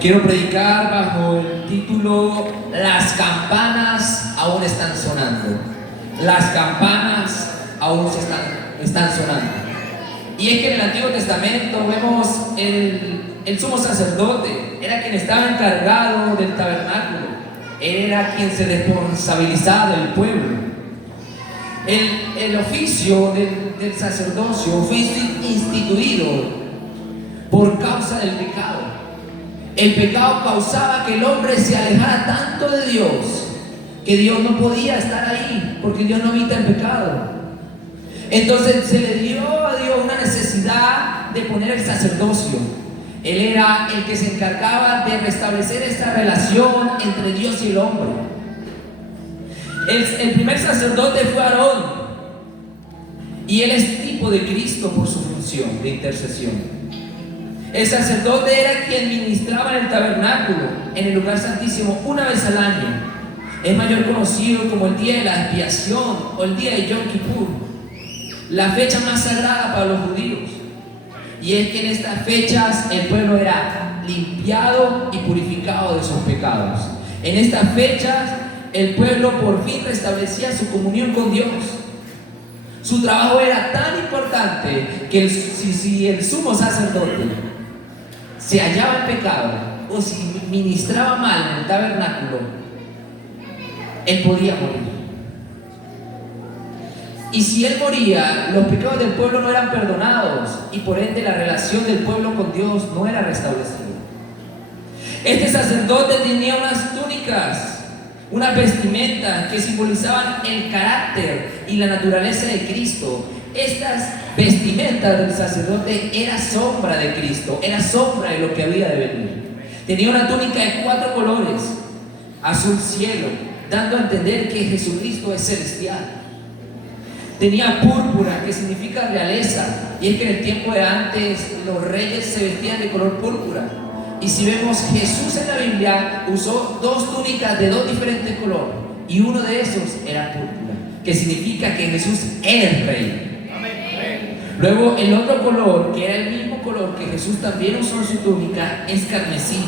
Quiero predicar bajo el título Las campanas aún están sonando. Las campanas aún están sonando. Y es que en el Antiguo Testamento vemos el sumo sacerdote, era quien estaba encargado del tabernáculo, él era quien se responsabilizaba del pueblo. El oficio del sacerdocio fue instituido por causa del pecado. El pecado causaba que el hombre se alejara tanto de Dios que Dios no podía estar ahí, porque Dios no habita el pecado. Entonces se le dio a Dios una necesidad de poner el sacerdocio. Él era el que se encargaba de restablecer esta relación entre Dios y el hombre. El primer sacerdote fue Aarón, y él es tipo de Cristo por su función de intercesión. El sacerdote era quien ministraba en el tabernáculo, en el lugar santísimo, una vez al año. Es mayor conocido como el día de la expiación o el día de Yom Kippur, la fecha más sagrada para los judíos. Y es que en estas fechas el pueblo era limpiado y purificado de sus pecados. En estas fechas el pueblo por fin restablecía su comunión con Dios. Su trabajo era tan importante que si el sumo sacerdote se hallaba en pecado o si ministraba mal en el tabernáculo, él podía morir. Y si él moría, los pecados del pueblo no eran perdonados y por ende la relación del pueblo con Dios no era restablecida. Este sacerdote tenía unas túnicas, unas vestimentas que simbolizaban el carácter y la naturaleza de Cristo. Estas vestimentas del sacerdote era sombra de Cristo, era sombra de lo que había de venir. Tenía una túnica de 4 colores, azul cielo, dando a entender que Jesucristo es celestial. Tenía púrpura, que significa realeza, y es que en el tiempo de antes los reyes se vestían de color púrpura. Y si vemos, Jesús en la Biblia usó 2 túnicas de 2 diferentes colores, y uno de esos era púrpura, que significa que Jesús es rey. Luego el otro color, que era el mismo color que Jesús también usó en su túnica, es carmesí,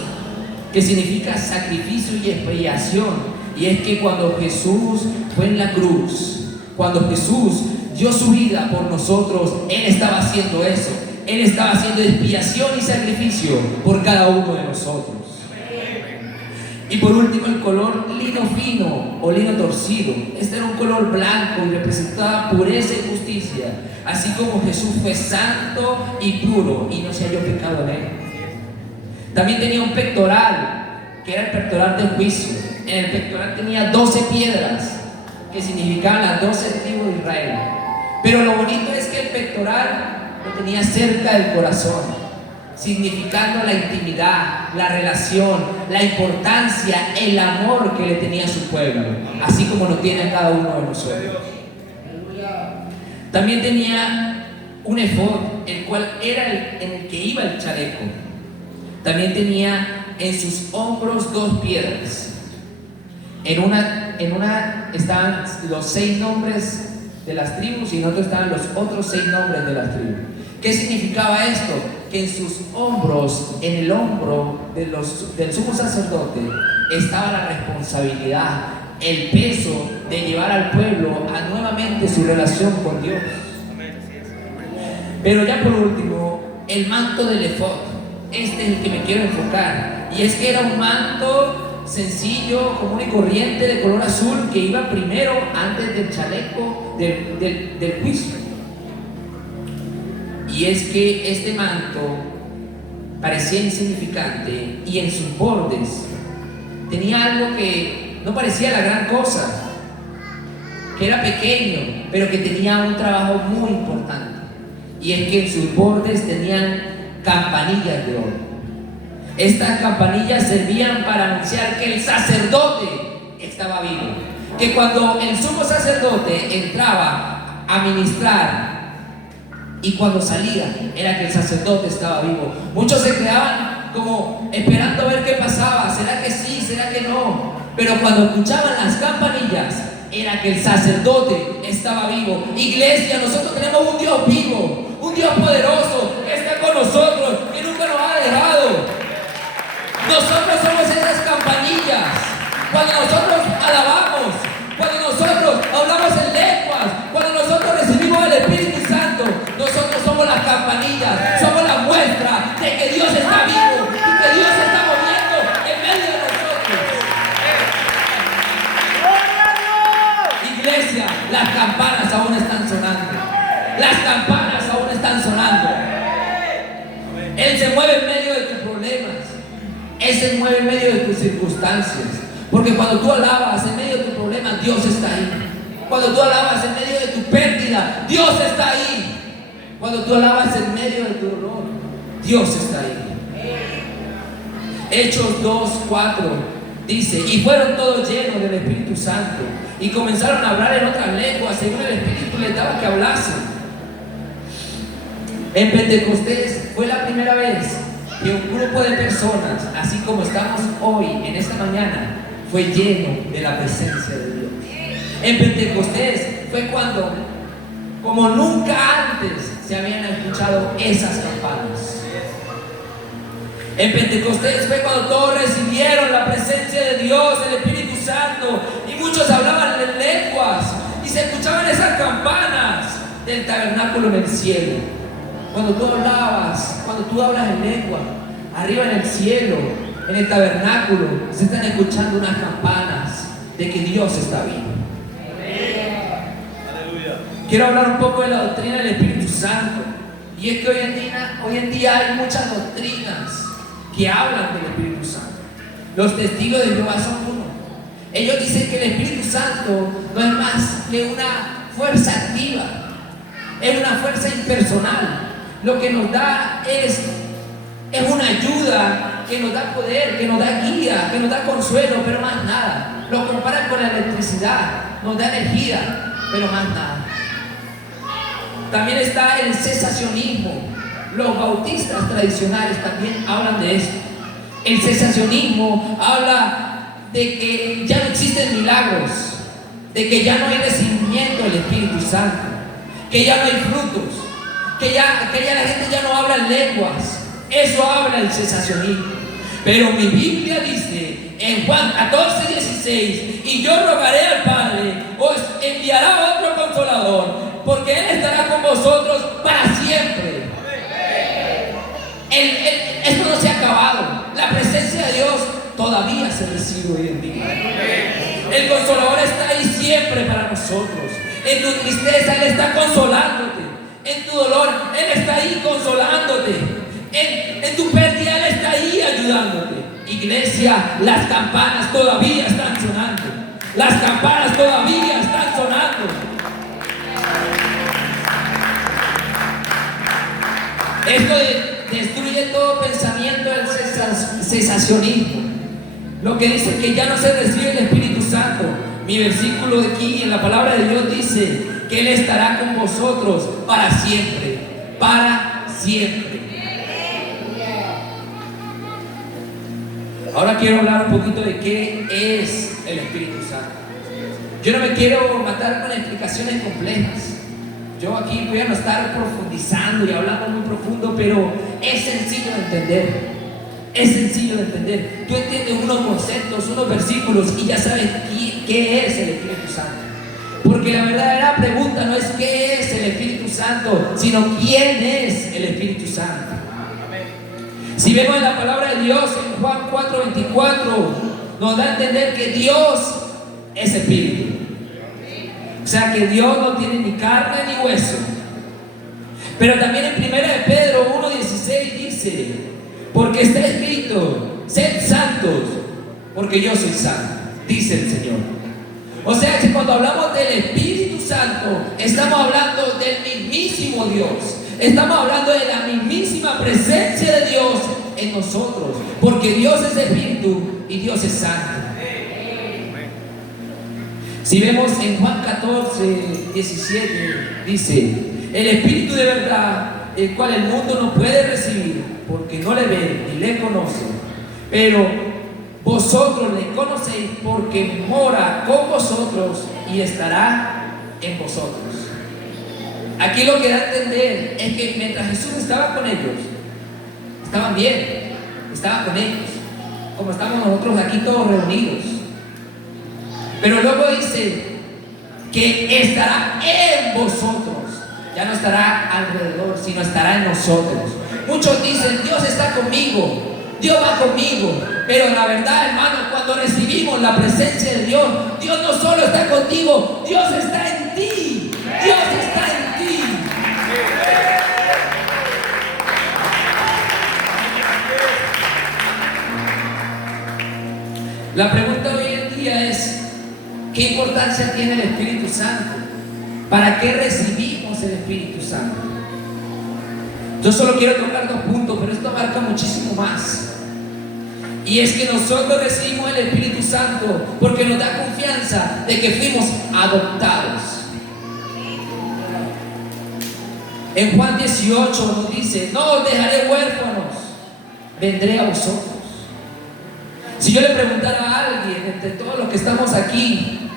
que significa sacrificio y expiación. Y es que cuando Jesús fue en la cruz, cuando Jesús dio su vida por nosotros, Él estaba haciendo eso. Él estaba haciendo expiación y sacrificio por cada uno de nosotros. Y por último, el color lino fino o lino torcido. Este era un color blanco y representaba pureza y justicia. Así como Jesús fue santo y puro y no se halló pecado en él. También tenía un pectoral, que era el pectoral del juicio. En el pectoral tenía 12 piedras, que significaban las 12 tribus de Israel. Pero lo bonito es que el pectoral lo tenía cerca del corazón, significando la intimidad, la relación, la importancia, el amor que le tenía a su pueblo, así como lo tiene a cada uno de nosotros. También tenía un efod, el cual era en el que iba el chaleco. También tenía en sus hombros 2 piedras. En una estaban los 6 nombres de las tribus y en otra estaban los otros 6 nombres de las tribus. ¿Qué significaba esto? Que en sus hombros, en el hombro del sumo sacerdote, estaba la responsabilidad, el peso de llevar al pueblo a nuevamente su relación con Dios. Pero ya por último, el manto del efod. Este es el que me quiero enfocar. Y es que era un manto sencillo, común y corriente, de color azul, que iba primero antes del chaleco del juicio. Y es que este manto parecía insignificante y en sus bordes tenía algo que no parecía la gran cosa, que era pequeño, pero que tenía un trabajo muy importante. Y es que en sus bordes tenían campanillas de oro. Estas campanillas servían para anunciar que el sacerdote estaba vivo, que cuando el sumo sacerdote entraba a ministrar y cuando salía, era que el sacerdote estaba vivo. Muchos se quedaban como esperando a ver qué pasaba, ¿será que sí? ¿Será que no? Pero cuando escuchaban las campanillas, era que el sacerdote estaba vivo. Iglesia, nosotros tenemos un Dios vivo, un Dios poderoso, que está con nosotros, que nunca nos ha dejado. Nosotros Cuando nosotros alabamos, cuando nosotros hablamos en lenguas, cuando nosotros recibimos el Espíritu Santo, nosotros somos las campanillas, somos la muestra de que Dios está vivo y que Dios se está moviendo en medio de nosotros. Iglesia, las campanas aún están sonando. Las campanas aún están sonando. Él se mueve en medio de tus problemas. Él se mueve en medio de tus circunstancias. Porque cuando tú alabas en medio de tus problemas, Dios está ahí. Cuando tú alabas en medio de tu pérdida, Dios está ahí. Cuando tú alabas en medio de tu dolor, Dios está ahí. Hechos 2:4 dice: y fueron todos llenos del Espíritu Santo y comenzaron a hablar en otras lenguas según el Espíritu les daba que hablasen. En Pentecostés fue la primera vez que un grupo de personas, así como estamos hoy en esta mañana, fue lleno de la presencia de Dios. En Pentecostés fue cuando, como nunca antes, se habían escuchado esas campanas. En Pentecostés fue cuando todos recibieron la presencia de Dios, el Espíritu Santo, y muchos hablaban en lenguas y se escuchaban esas campanas del tabernáculo en el cielo. Cuando tú hablabas, cuando tú hablas en lengua, arriba en el cielo, en el tabernáculo, se están escuchando unas campanas de que Dios está vivo. Quiero hablar un poco de la doctrina del Espíritu Santo. Y es que hoy en día hay muchas doctrinas que hablan del Espíritu Santo. Los testigos de Jehová son uno. Ellos dicen que el Espíritu Santo no es más que una fuerza activa, es una fuerza impersonal. Lo que nos da es una ayuda que nos da poder, que nos da guía, que nos da consuelo, pero más nada. Lo comparan con la electricidad, nos da energía, pero más nada. También está el cesacionismo. Los bautistas tradicionales también hablan de esto. El cesacionismo habla de que ya no existen milagros, de que ya no hay recibimiento del Espíritu Santo, que ya no hay frutos, que ya la gente ya no habla en lenguas. Eso habla el cesacionismo. Pero mi Biblia dice en Juan 14:16: y yo rogaré al Padre, os enviará otro consolador, porque Él estará con vosotros para siempre. Esto no se ha acabado. La presencia de Dios todavía se recibe hoy en día. El consolador está ahí siempre para nosotros. En tu tristeza Él está consolándote. En tu dolor Él está ahí consolándote. En tu pérdida Él está ahí ayudándote. Iglesia, las campanas todavía están sonando. Las campanas todavía están sonando. Esto destruye todo pensamiento del cesacionismo. Lo que dice que ya no se recibe el Espíritu Santo. Mi versículo de aquí en la palabra de Dios dice que Él estará con vosotros para siempre. Para siempre. Ahora quiero hablar un poquito de qué es el Espíritu Santo. Yo no me quiero matar con explicaciones complejas. Yo aquí voy a no estar profundizando y hablando muy profundo, pero es sencillo de entender. Es sencillo de entender. Tú entiendes unos conceptos, unos versículos y ya sabes qué es el Espíritu Santo. Porque la verdadera pregunta no es qué es el Espíritu Santo, sino quién es el Espíritu Santo. Si vemos en la palabra de Dios en Juan 4:24, nos da a entender que Dios es Espíritu. O sea que Dios no tiene ni carne ni hueso. Pero también en 1 de Pedro 1:16 dice: porque está escrito, sed santos, porque yo soy santo, dice el Señor. O sea que cuando hablamos del Espíritu Santo, estamos hablando del mismísimo Dios. Estamos hablando de la mismísima presencia de Dios en nosotros, porque Dios es Espíritu y Dios es santo. Si vemos en Juan 14:17, dice: el Espíritu de verdad, el cual el mundo no puede recibir, porque no le ve ni le conoce, pero vosotros le conocéis, porque mora con vosotros y estará en vosotros. Aquí lo que da a entender es que mientras Jesús estaba con ellos, estaban bien, estaba con ellos, como estamos nosotros aquí todos reunidos. Pero luego dice que estará en vosotros. Ya no estará alrededor, sino estará en nosotros. Muchos dicen, Dios está conmigo, Dios va conmigo. Pero la verdad, hermano, cuando recibimos la presencia de Dios, Dios no solo está contigo, Dios está en ti. Dios está en ti. La pregunta hoy en día es, ¿qué importancia tiene el Espíritu Santo? ¿Para qué recibimos el Espíritu Santo? Yo solo quiero tocar 2 puntos, pero esto abarca muchísimo más. Y es que nosotros recibimos el Espíritu Santo porque nos da confianza de que fuimos adoptados. En Juan 18 nos dice, no os dejaré huérfanos, vendré a vosotros. Si yo le preguntara a alguien, entre todos los que estamos aquí,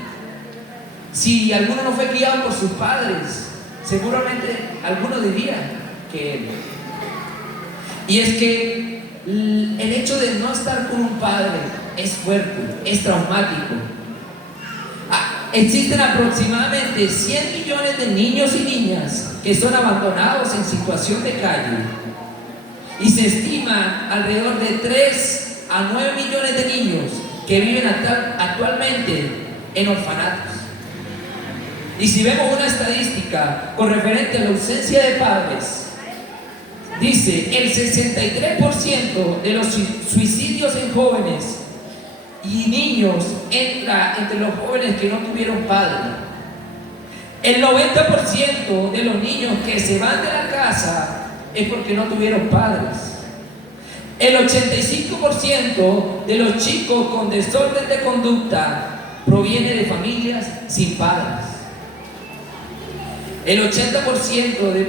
si alguno no fue criado por sus padres, seguramente alguno diría que él. Y es que el hecho de no estar con un padre es fuerte, es traumático. Existen aproximadamente 100 millones de niños y niñas que son abandonados en situación de calle. Y se estima alrededor de 3 a 9 millones de niños que viven actualmente en orfanatos. Y si vemos una estadística con referente a la ausencia de padres, dice el 63% de los suicidios en jóvenes y niños entra entre los jóvenes que no tuvieron padre. El 90% de los niños que se van de la casa es porque no tuvieron padres. El 85% de los chicos con desorden de conducta proviene de familias sin padres. El 80% de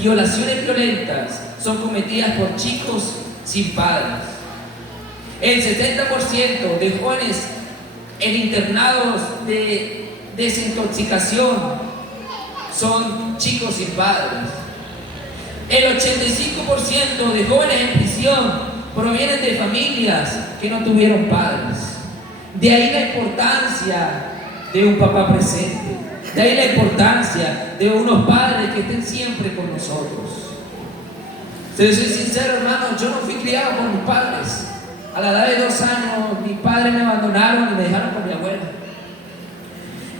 violaciones violentas son cometidas por chicos sin padres. El 70% de jóvenes en internados de desintoxicación son chicos sin padres. El 85% de jóvenes en prisión provienen de familias que no tuvieron padres. De ahí la importancia de un papá presente. De ahí la importancia de unos padres que estén siempre con nosotros. Si yo soy sincero, hermano, yo no fui criado por mis padres. A la edad de 2 años, mis padres me abandonaron y me dejaron con mi abuela.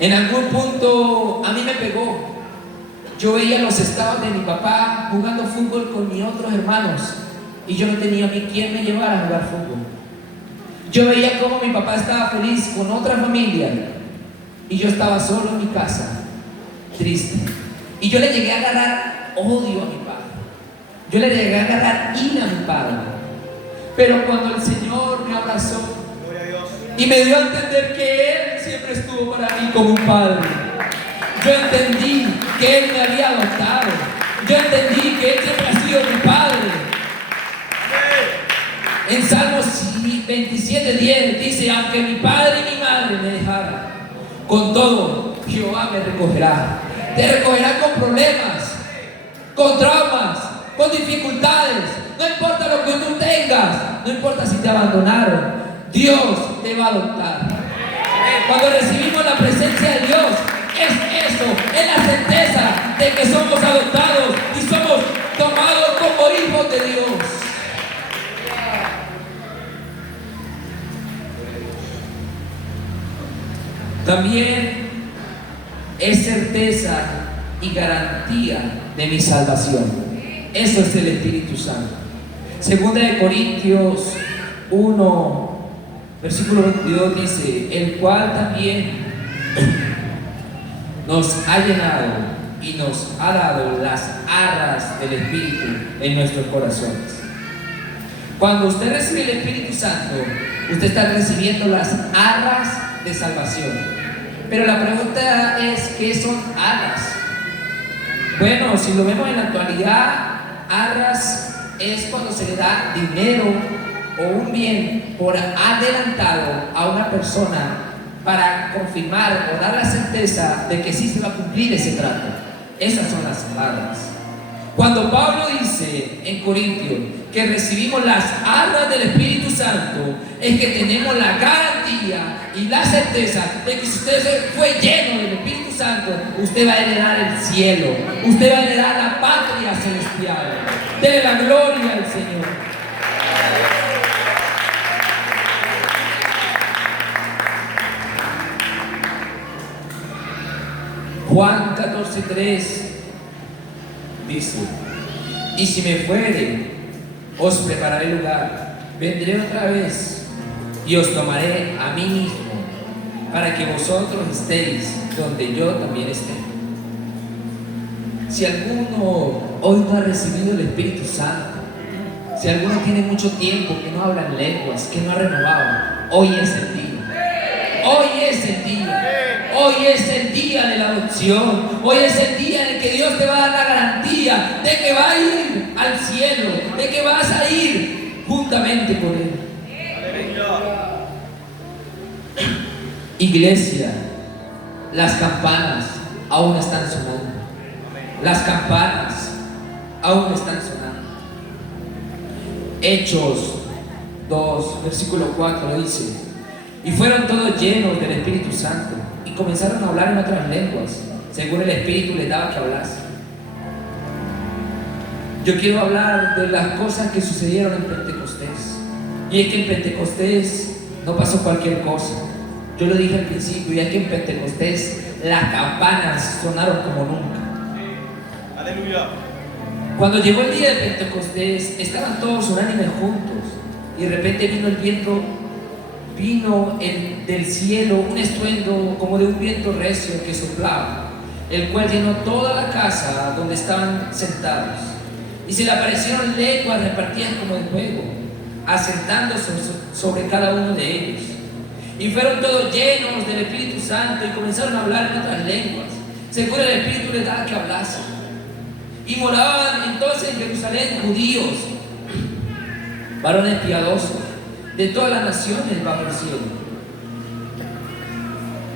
En algún punto a mí me pegó. Yo veía los estados de mi papá jugando fútbol con mis otros hermanos y yo no tenía ni quien me llevara a jugar fútbol. Yo veía cómo mi papá estaba feliz con otra familia y yo estaba solo en mi casa, triste. Y yo le llegué a agarrar odio a mi padre. Yo le llegué a agarrar ira a mi padre. Pero cuando el Señor me abrazó y me dio a entender que Él siempre estuvo para mí como un padre, yo entendí que Él me había adoptado. Yo entendí que Él siempre ha sido mi padre. En Salmos 27:10 dice, aunque mi padre y mi madre me dejaran, con todo Jehová me recogerá. Te recogerá con problemas, con traumas, con dificultades. No importa lo que tú tengas, no importa si te abandonaron, Dios te va a adoptar. Cuando recibimos la presencia de Dios, es eso, es la certeza de que somos adoptados y somos tomados como hijos de Dios. También es certeza y garantía de mi salvación. Eso es el Espíritu Santo. Segunda de Corintios 1, versículo 22 dice, el cual también nos ha llenado y nos ha dado las arras del Espíritu en nuestros corazones. Cuando usted recibe el Espíritu Santo, usted está recibiendo las arras de salvación. Pero la pregunta es, ¿qué son arras? Bueno, si lo vemos en la actualidad, arras es cuando se le da dinero o un bien por adelantado a una persona para confirmar o dar la certeza de que sí se va a cumplir ese trato. Esas son las arras. Cuando Pablo dice en Corintios que recibimos las arras del Espíritu Santo, es que tenemos la garantía y la certeza de que si usted fue lleno del Espíritu Santo, usted va a heredar el cielo, usted va a heredar la patria celestial. Dele la gloria al Señor. Juan 14:3 dice: y si me fuere, os prepararé lugar, vendré otra vez y os tomaré a mí mismo, para que vosotros estéis donde yo también esté. Si alguno hoy no ha recibido el Espíritu Santo, si alguno tiene mucho tiempo que no habla en lenguas, que no ha renovado, hoy es el día. Hoy es el día. Hoy es el día de la adopción. Hoy es el día en el que Dios te va a dar la garantía de que va a ir al cielo, de que vas a ir juntamente con Él. Iglesia, las campanas aún están sonando. Las campanas aún están sonando. Hechos 2, versículo 4 dice: y fueron todos llenos del Espíritu Santo y comenzaron a hablar en otras lenguas, según el Espíritu les daba que hablasen. Yo quiero hablar de las cosas que sucedieron en Pentecostés. Y es que en Pentecostés no pasó cualquier cosa. Yo lo dije al principio, y es que en Pentecostés las campanas sonaron como nunca. Aleluya. Cuando llegó el día de Pentecostés, estaban todos unánimes juntos, y de repente vino el viento, del cielo un estruendo como de un viento recio que soplaba, el cual llenó toda la casa donde estaban sentados, y se le aparecieron lenguas repartidas como de fuego, asentándose sobre cada uno de ellos. Y fueron todos llenos del Espíritu Santo y comenzaron a hablar en otras lenguas, según el Espíritu les daba que hablasen. Y moraban entonces en Jerusalén judíos, varones piadosos, de todas las naciones bajo el cielo.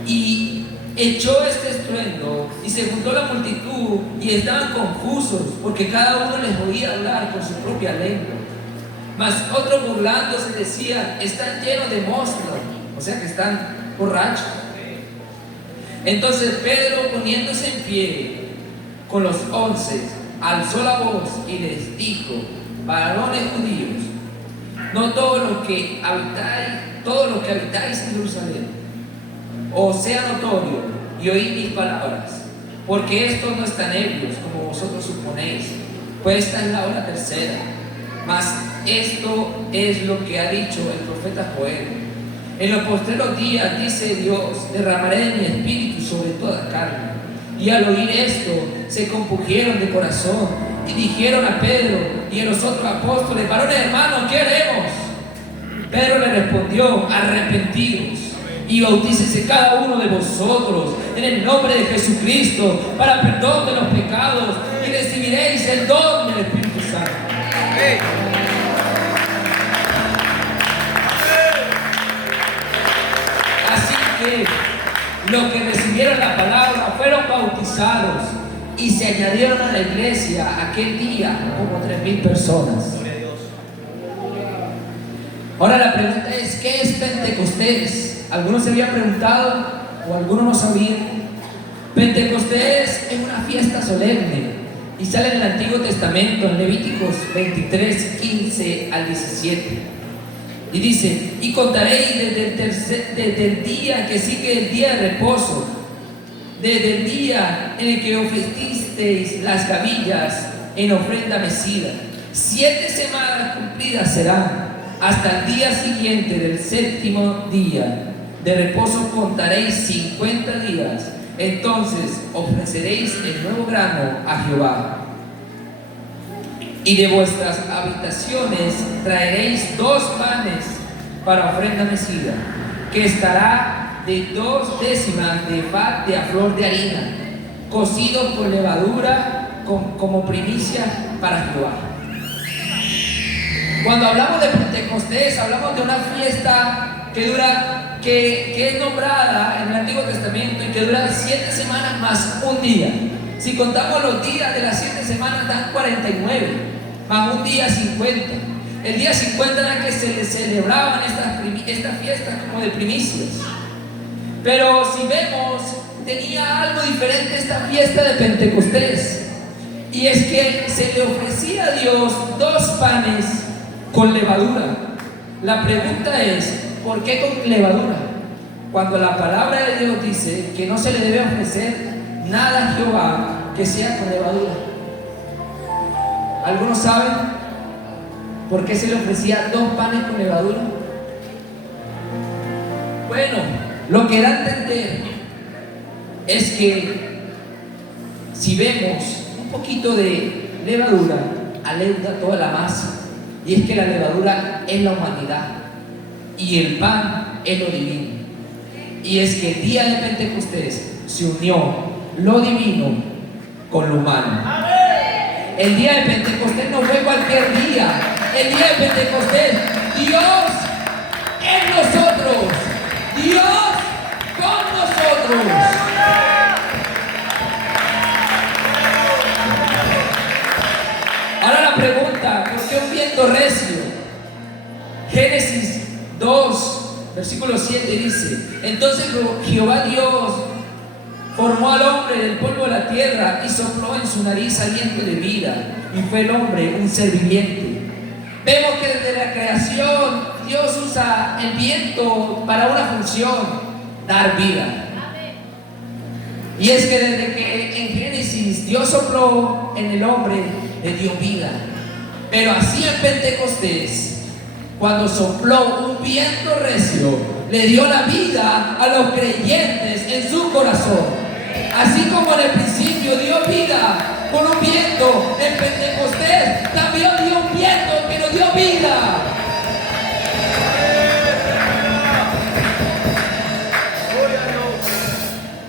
Y echó este estruendo, y se juntó la multitud, y estaban confusos, porque cada uno les oía hablar con su propia lengua. Mas otros burlándose decían: están llenos de monstruos, o sea que están borrachos. Entonces Pedro, poniéndose en pie con los 11, alzó la voz y les dijo: varones judíos, no todos los que habitáis en Jerusalén, os sea notorio y oíd mis palabras, porque estos no están ebrios como vosotros suponéis, pues esta es la hora tercera. Mas esto es lo que ha dicho el profeta Joel: en los postreros días, dice Dios, derramaré de mi espíritu sobre toda carne. Y al oír esto, se compungieron de corazón y dijeron a Pedro y a los otros apóstoles: varones hermanos, ¿qué haremos? Pedro le respondió: arrepentidos y bautícese cada uno de vosotros en el nombre de Jesucristo para perdón de los pecados, y recibiréis el don del Espíritu Santo. Así que los que recibieron la palabra fueron bautizados, y se añadieron a la iglesia aquel día como 3,000 personas. Ahora la pregunta es: ¿qué es Pentecostés? Algunos se habían preguntado, o algunos no sabían. Pentecostés es una fiesta solemne, y sale en el Antiguo Testamento, en Levíticos 23, 15 al 17. Y dice: y contaréis desde el día que sigue el día de reposo, desde el día en el que ofrecisteis las gavillas en ofrenda mecida. 7 semanas cumplidas serán, hasta el día siguiente del 7º día de reposo contaréis 50 días. Entonces ofreceréis el nuevo grano a Jehová. Y de vuestras habitaciones traeréis 2 panes para ofrenda mecida, que estará de 2 décimas de vat de a flor de harina, cocido con levadura como primicia para Jehová. Cuando hablamos de Pentecostés, hablamos de una fiesta que es nombrada en el Antiguo Testamento y que dura 7 semanas más un día. Si contamos los días de las 7 semanas, dan 49, más un día 50. El día 50 era que se celebraban estas fiestas como de primicias. Pero si vemos, tenía algo diferente esta fiesta de Pentecostés. Y es que se le ofrecía a Dios 2 panes con levadura. La pregunta es, ¿por qué con levadura? Cuando la palabra de Dios dice que no se le debe ofrecer nada a Jehová que sea con levadura. ¿Algunos saben por qué se le ofrecía 2 panes con levadura? Bueno, lo que da a entender es que si vemos un poquito de levadura, aleuda toda la masa. Y es que la levadura es la humanidad y el pan es lo divino. Y es que el día de Pentecostés se unió lo divino con lo humano. El día de Pentecostés no fue cualquier día. El día de Pentecostés, Dios en nosotros, Dios con nosotros. Ahora la pregunta, ¿por qué un viento recio? Génesis 2, versículo 7 dice: entonces Jehová Dios formó al hombre del polvo de la tierra y sopló en su nariz aliento de vida, y fue el hombre un ser viviente. Vemos que desde la creación Dios usa el viento para una función: dar vida. Y es que desde que en Génesis Dios sopló en el hombre, le dio vida. Pero así en Pentecostés, cuando sopló un viento recio, le dio la vida a los creyentes en su corazón. Así como en el principio dio vida con un viento, en Pentecostés también dio un viento que nos dio vida.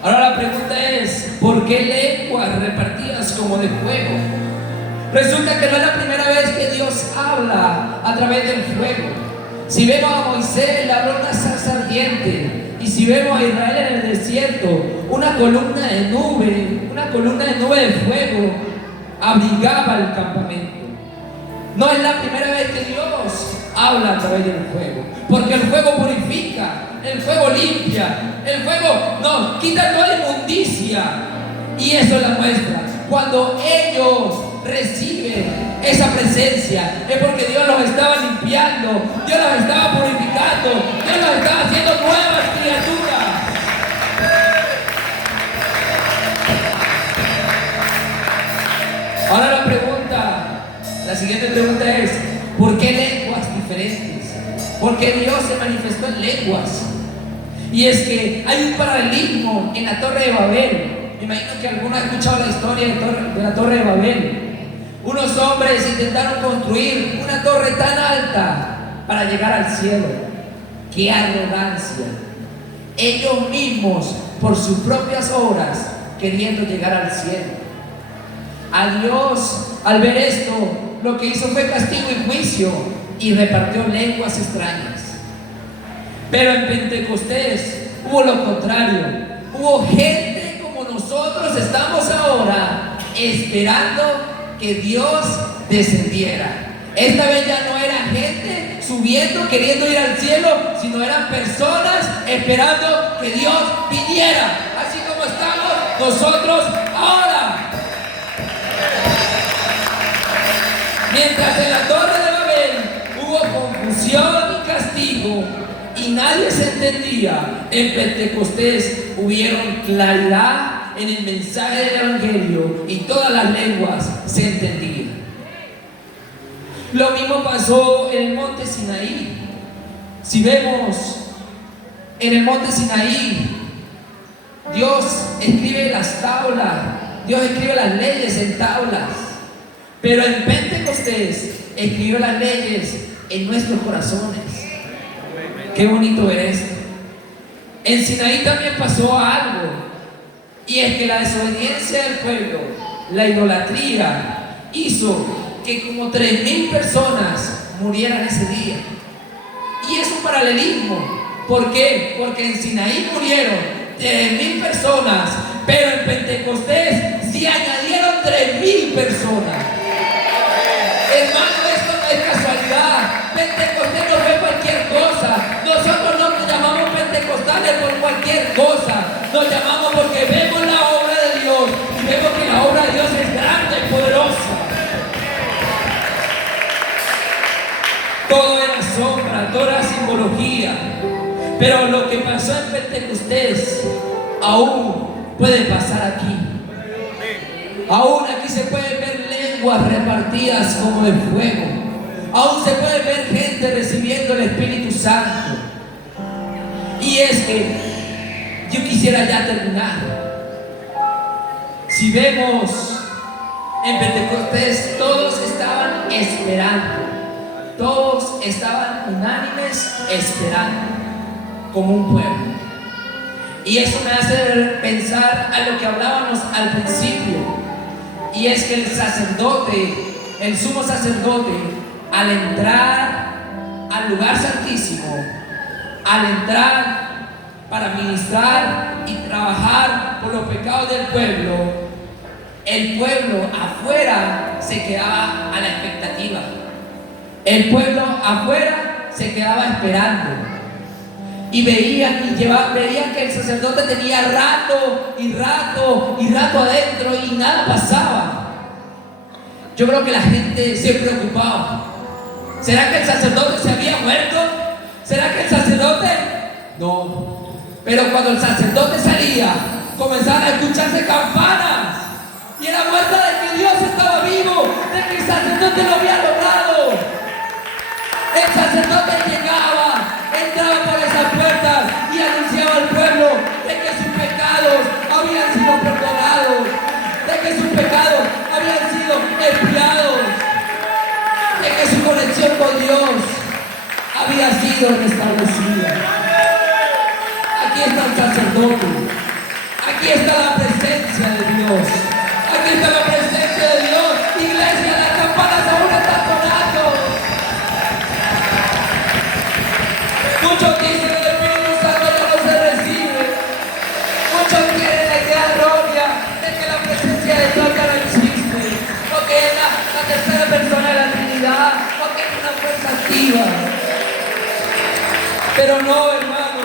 Ahora la pregunta es, ¿por qué lenguas repartidas como de fuego? Resulta que no es la primera vez que Dios habla a través del fuego. Si vemos a Moisés, le habló una zarza ardiente. Y si vemos a Israel en el desierto, una columna de nube de fuego abrigaba el campamento. No es la primera vez que Dios habla a través del fuego, porque el fuego purifica, el fuego limpia, el fuego no quita toda inmundicia. Y eso es la muestra. Cuando ellos reciben esa presencia, es porque Dios los estaba limpiando, Dios los estaba purificando, Dios los estaba haciendo nuevas criaturas. Ahora la siguiente pregunta es: ¿por qué lenguas diferentes? Porque Dios se manifestó en lenguas. Y es que hay un paralelismo en la Torre de Babel. Me imagino que alguno ha escuchado la historia de la Torre de Babel. Unos hombres intentaron construir una torre tan alta para llegar al cielo. ¡Qué arrogancia! Ellos mismos, por sus propias obras, queriendo llegar al cielo. A Dios, al ver esto, lo que hizo fue castigo y juicio, y repartió lenguas extrañas. Pero en Pentecostés hubo lo contrario. Hubo gente como nosotros estamos ahora, esperando que Dios descendiera. Esta vez ya no era gente subiendo, queriendo ir al cielo, sino eran personas esperando que Dios viniera, así como estamos nosotros ahora. Mientras en la Torre de Babel hubo confusión y castigo y nadie se entendía, en Pentecostés hubieron claridad en el mensaje del Evangelio y todas las lenguas se entendían. Lo mismo pasó en el monte Sinaí. Si vemos en el monte Sinaí, Dios escribe las tablas, Dios escribe las leyes en tablas. Pero en Pentecostés escribió las leyes en nuestros corazones. Qué bonito ver esto. En Sinaí también pasó algo, y es que la desobediencia del pueblo, la idolatría, hizo que como 3,000 personas murieran ese día. Y es un paralelismo. ¿Por qué? Porque en Sinaí murieron 3,000 personas, pero en Pentecostés se añadieron 3,000 personas. Hermano, esto no es casualidad. Pentecostés no fue cualquier cosa. Nosotros no nos llamamos pentecostales por cualquier cosa. Nos llamamos porque vemos la obra de Dios y vemos que la obra de Dios es grande y poderosa. Todo era sombra, todo era simbología. Pero lo que pasó en Pentecostés aún puede pasar aquí. Aún aquí se pueden ver lenguas repartidas como de fuego. Aún se puede ver gente recibiendo el Espíritu Santo. Y es que yo quisiera ya terminar. Si vemos en Pentecostés, todos estaban esperando. Todos estaban unánimes esperando, como un pueblo. Y eso me hace pensar a lo que hablábamos al principio. Y es que el sacerdote, el sumo sacerdote, al entrar al lugar santísimo, al entrar para ministrar y trabajar por los pecados del pueblo, el pueblo afuera se quedaba a la expectativa. El pueblo afuera se quedaba esperando. Y veían que el sacerdote tenía rato adentro y nada pasaba. Yo creo que la gente se preocupaba. ¿Será que el sacerdote se había muerto? ¿Será que el sacerdote? No. Pero cuando el sacerdote salía, comenzaban a escucharse campanas. Y era muestra de que Dios estaba vivo, de que el sacerdote lo había logrado. El sacerdote llegaba, entraba por esas puertas y anunciaba al pueblo de que sus pecados habían sido perdonados, de que sus pecados habían sido expiados, de que su conexión con Dios había sido restablecida. Aquí está el sacerdote, aquí está la presencia de Dios, aquí está la presencia de Dios. Iglesia, las campanas aún están sonando. Muchos dicen que el Espíritu Santo ya no se recibe. Muchos tienen la idea errónea de que la presencia de Dios ya no existe, o que es la tercera persona de la Trinidad, o que es una fuerza activa. Pero no, hermano,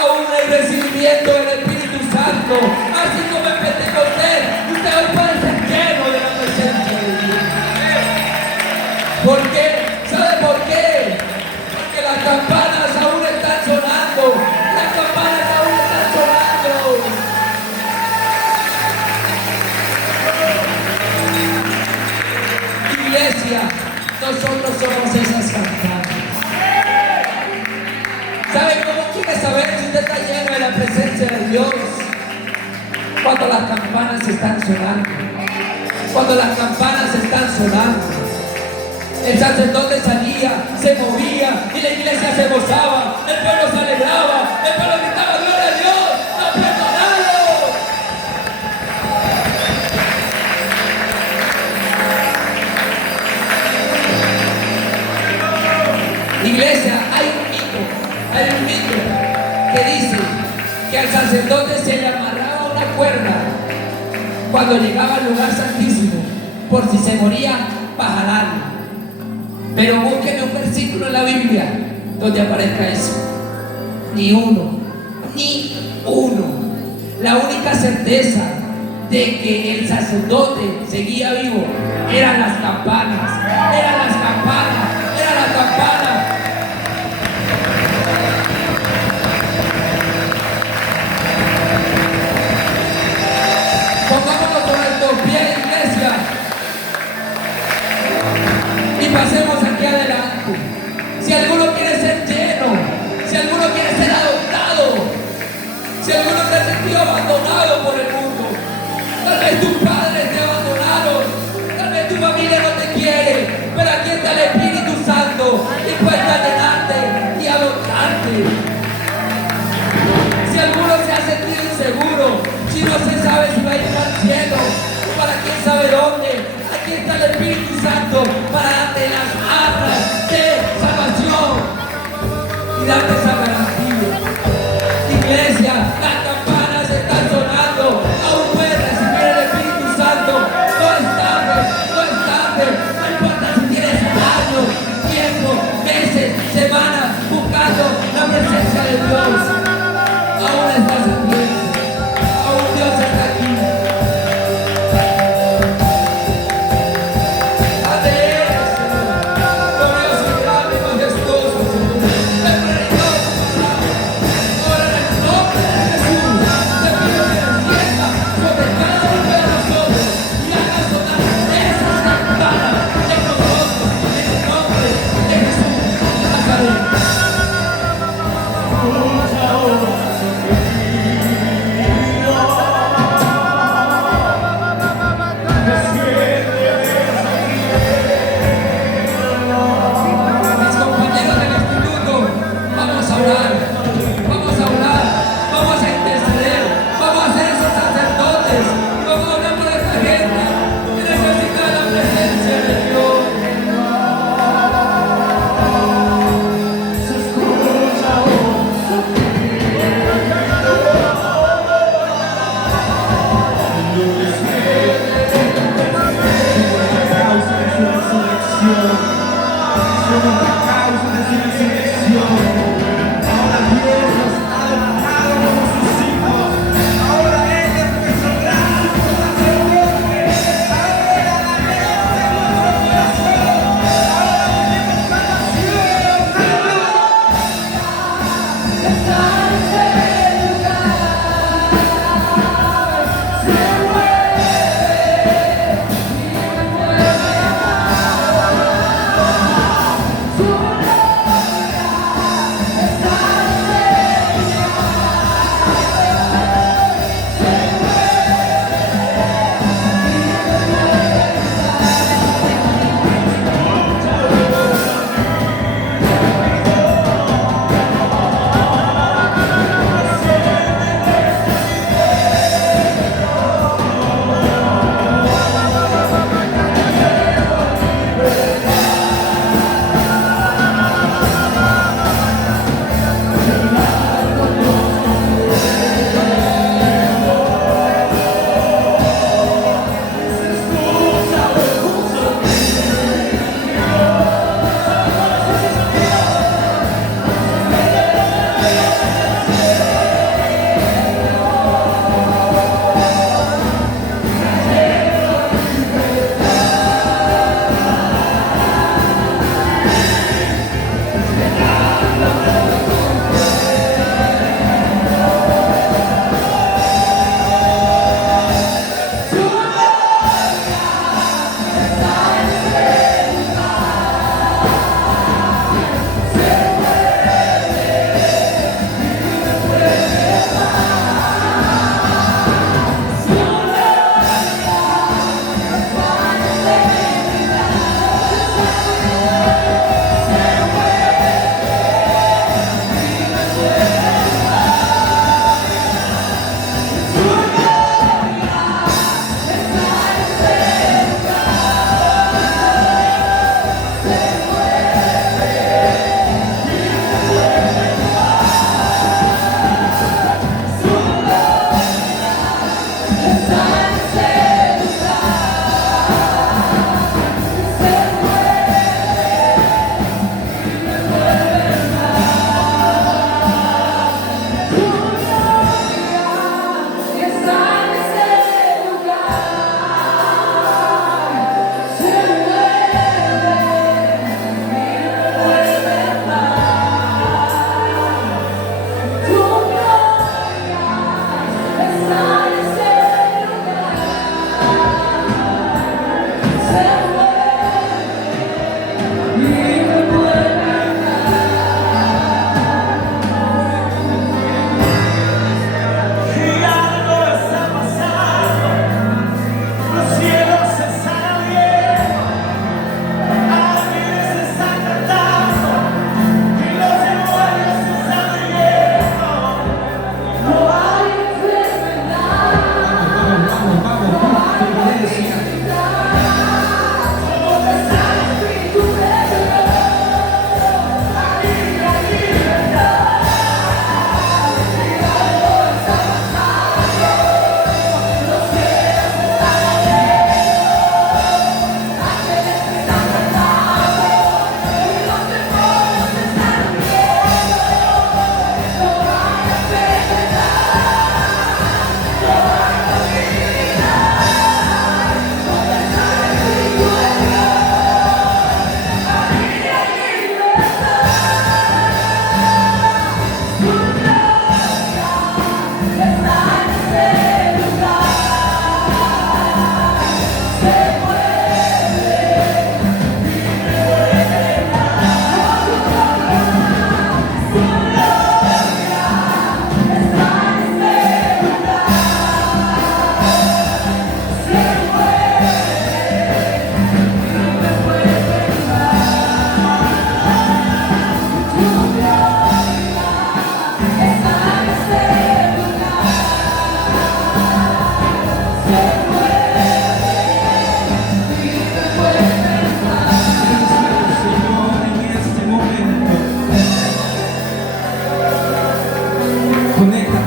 aún hay recibimiento del Espíritu Santo. Así como en Pentecostés, usted hoy puede ser lleno de la presencia de Dios. ¿Por qué? ¿Sabe por qué? Porque las campanas aún están sonando. Las campanas aún están sonando. Iglesia, nosotros somos esas campanas. ¿Sabe cómo quiere saber si usted está lleno de la presencia de Dios? Cuando las campanas están sonando. Cuando las campanas están sonando. El sacerdote salía, se movía y la iglesia se gozaba, el pueblo se alegraba, el pueblo gritaba: ¡Gloria a Dios! ¡Ha perdonado! Iglesia, hay un mito que dice que al sacerdote se le amarraba una cuerda cuando llegaba al lugar santísimo, por si se moría, para jalarlo. Pero búsqueme un versículo en la Biblia donde aparezca eso. Ni uno. La única certeza de que el sacerdote seguía vivo eran las campanas. Pongámonos con nuestros pies, iglesia, y pasemos aquí adelante. Si alguno quiere ser lleno, si alguno quiere ser adoptado, si alguno se ha sentido abandonado por el mundo, tal vez tus padres te abandonaron, tal vez tu familia no te quiere, pero aquí está el Espíritu Santo dispuesto a llenarte y adoptarte. Si alguno se ha sentido inseguro, si no se sabe si va a ir al cielo o para quién sabe dónde, aquí está el Espíritu Santo para darte las arras de salvación y darte esa garantía. Iglesia, las campanas están sonando, aún puedes recibir el Espíritu Mis compañeros del instituto, vamos a orar, vamos a orar, vamos a interceder, vamos a ser esos sacerdotes, y vamos a orar por esta gente que necesita la presencia de Dios. Se escucha un suspiro.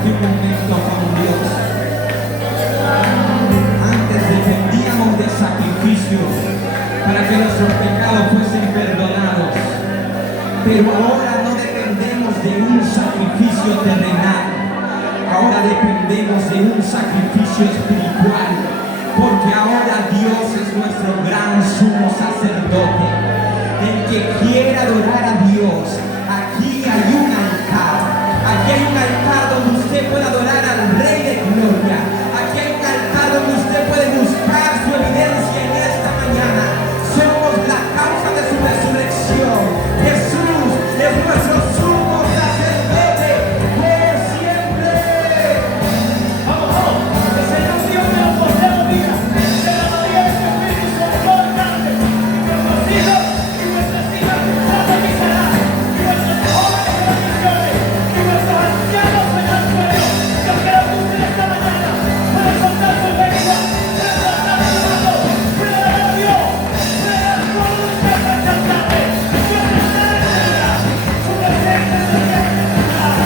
un momento con Dios. Antes dependíamos de sacrificios para que nuestros pecados fuesen perdonados. Pero ahora no dependemos de un sacrificio terrenal. Ahora dependemos de un sacrificio espiritual. Porque ahora Dios es nuestro gran sumo sacerdote. El que quiera adorar a Dios, aquí hay un altar. Aquí hay un altar donde usted puede adorar al Rey de Gloria. Aquí hay un altar donde usted puede buscar su evidencia en esta mañana. Somos la causa de su resurrección. Jesús es nuestro sumo sacerdote por siempre. Vamos, vamos, que el Señor Dios me lo posee vida. De la María de su Espíritu sobre todo el cáncer. Nuestros hijos y nuestras hijas la bendicerán. Y nuestros jóvenes y bendiciones. Y nuestros ancianos serán sueños. Yo quiero que usted esta mañana pueda soltar su lengua, pueda soltar su mano, pueda dar a Dios, pueda dar todo lo que está cantante. Dios está en la vida. Su presencia se siente en la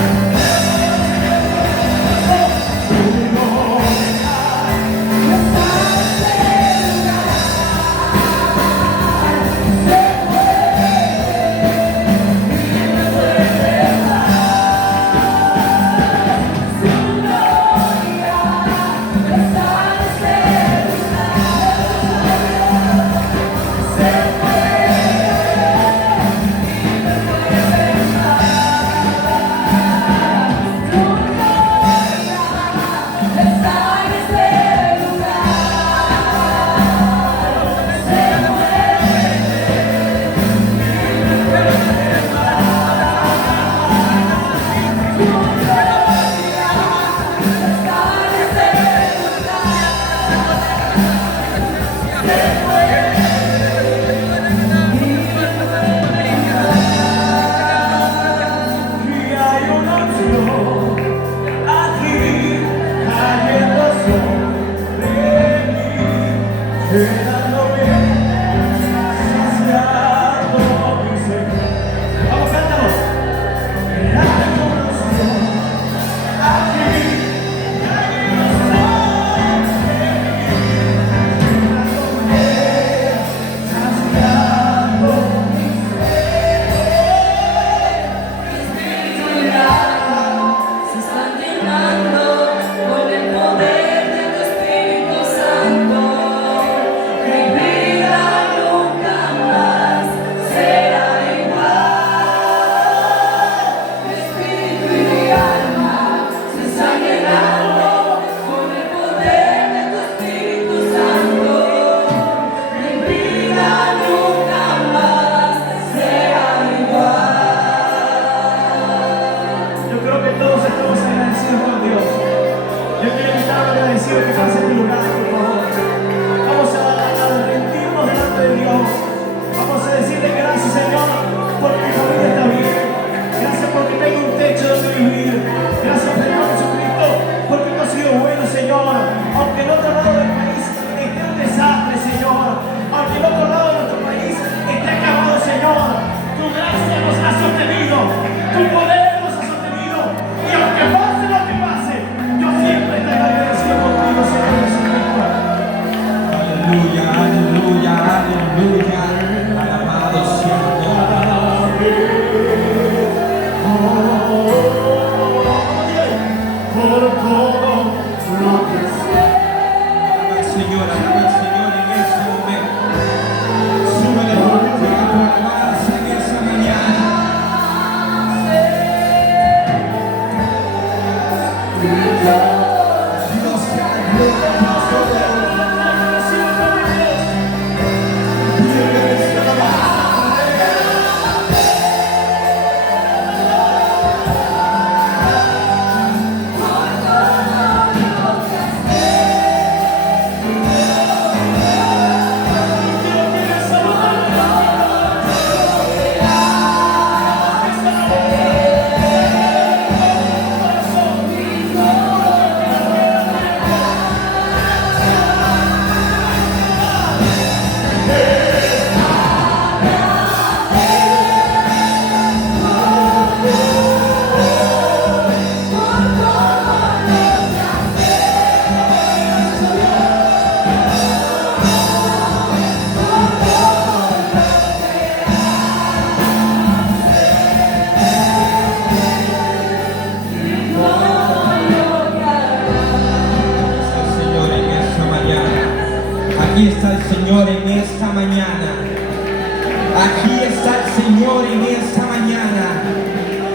Aquí está el Señor en esta mañana.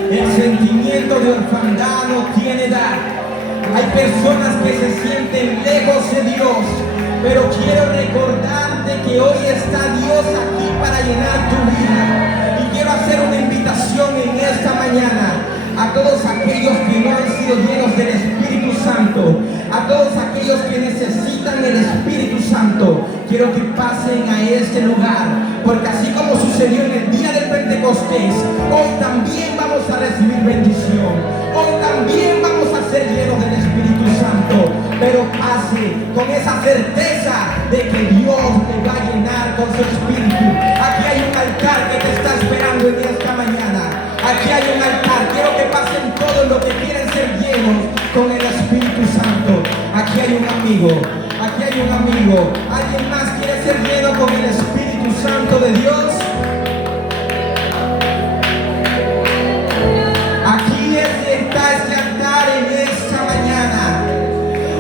El sentimiento de orfandad no tiene edad. Hay personas que se sienten lejos de Dios, pero quiero recordarte que hoy está Dios aquí para llenar tu vida. Y quiero hacer una invitación en esta mañana a todos aquellos que no han sido llenos del Espíritu Santo, a todos aquellos que necesitan el Espíritu Santo. Quiero que pasen a este lugar, porque así como sucedió en el día del Pentecostés, hoy también vamos a recibir bendición, hoy también vamos a ser llenos del Espíritu Santo. Pero pase con esa certeza de que Dios te va a llenar con su Espíritu. Aquí hay un altar que te está esperando en esta mañana. Aquí hay un altar. Quiero que pasen todos los que quieren ser llenos con el Espíritu Santo. Aquí hay un amigo. Aquí hay un amigo. ¿Alguien más quiere ser lleno con el Espíritu Santo de Dios? Aquí está este altar en esta mañana.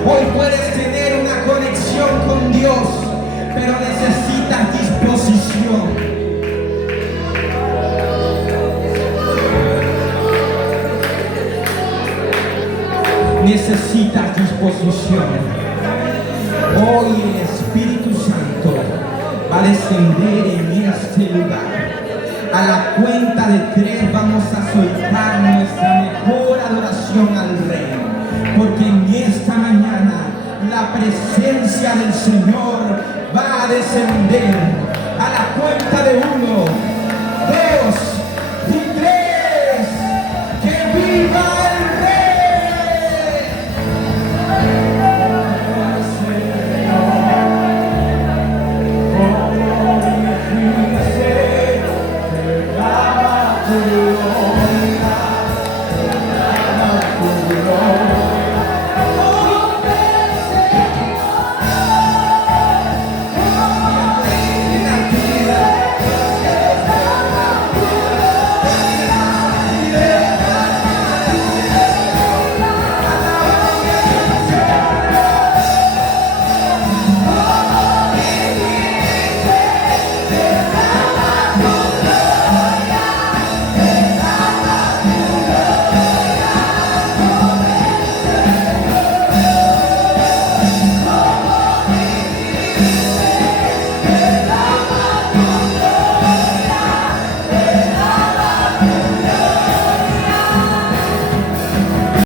Hoy puedes tener una conexión con Dios, pero necesitas disposición. Necesitas disposición. Hoy el Espíritu Santo va a descender en este lugar. A la cuenta de 3 vamos a soltar nuestra mejor adoración al Rey, porque en esta mañana la presencia del Señor va a descender. A la cuenta de 1